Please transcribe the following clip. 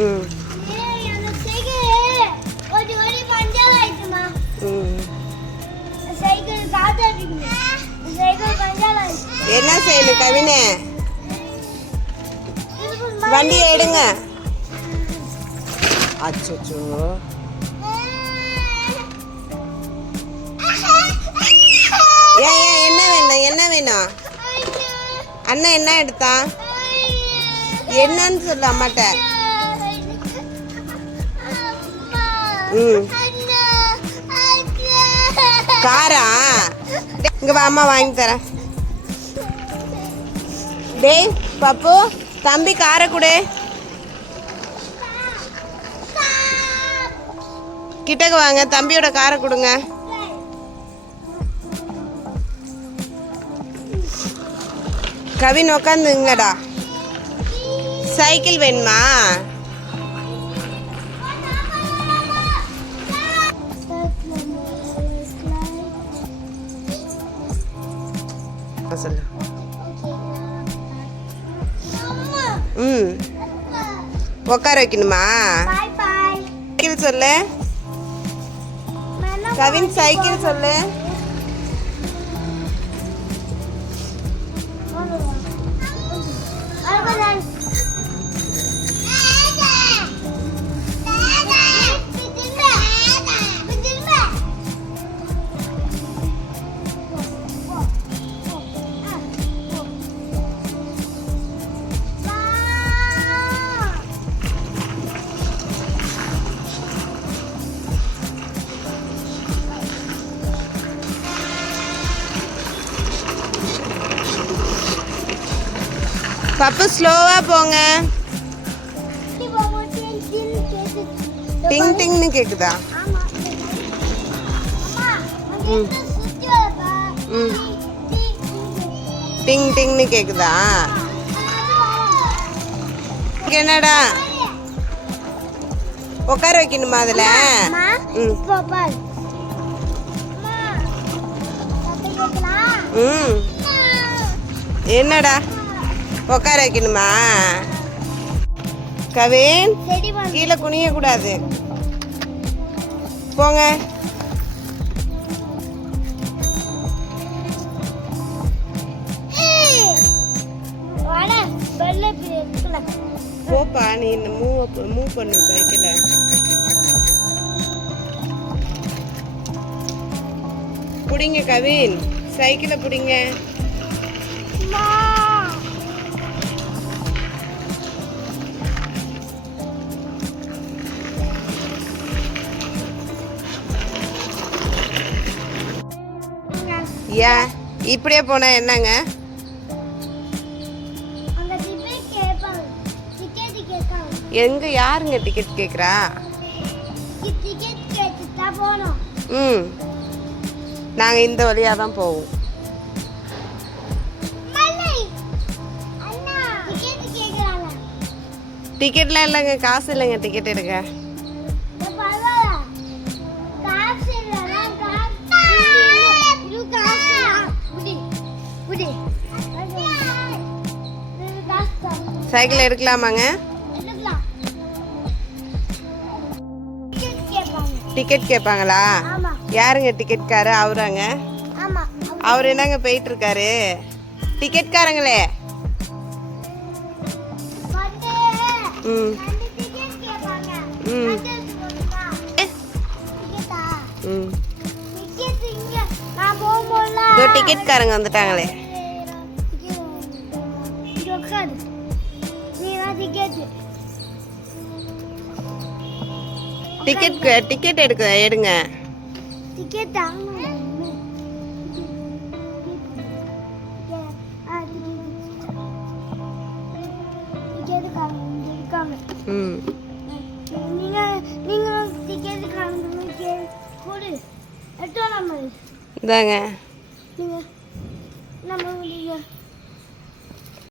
ம் என்ன செய்யணும் கவினே? வண்டியை எடுங்க. அச்சோ ஏன் என்ன வேணும்? என்ன வேணும்? அண்ணன் என்ன எடுத்தான்? என்னன்னு சொல்ல அம்மாட்ட. ம் காரா? இங்க வா, அம்மா வாங்கி தரேன். டேய் பப்பு, தம்பி காரை கொடு. கிட்டக்கு வாங்க, தம்பியோட காரை கொடுங்க. கவின் உக்காந்துங்கடா. சைக்கிள் வேணுமா? சொல்லு. ம் உட்கார வைக்கணுமா? சைக்கிள் சொல்லு கவின், சைக்கிள் சொல்லு. பப்பு ஸ்லோவா போங்க. டிங் டிங்னு கேக்குதா? டிங் டிங்னு கேக்குதா? என்னடா உட்கார வைக்கணுமா அதுல? ம் என்னடா உட்கார வைக்கணுமா? கவின் கீழே குனிய கூடாது. போங்க. போப்பா, நீ இந்த மூவ் பண்ணு சைக்கிள. புடிங்க கவின், சைக்கிளை புடிங்க. ஏன் இப்படியே போனா என்னங்க? எங்க யாருங்க டிக்கெட் கேக்குறா? ம் நாங்க இந்த வழியா தான் போவோம். டிக்கெட்லாம் இல்லைங்க, காசு இல்லைங்க டிக்கெட் எடுக்க. சைக்கிள் எடுக்கலாமாங்க? டிக்கெட் கேட்பாங்களா? யாருங்க டிக்கெட்காரு? அவராங்க? அவர் என்னங்க போயிட்டு இருக்காரு? டிக்கெட்காரங்களே. ம் ம் ம் டிக்கெட்காரங்க வந்துட்டாங்களே. டிக்கெட் எடுங்க. டிக்கெட் இதாங்க.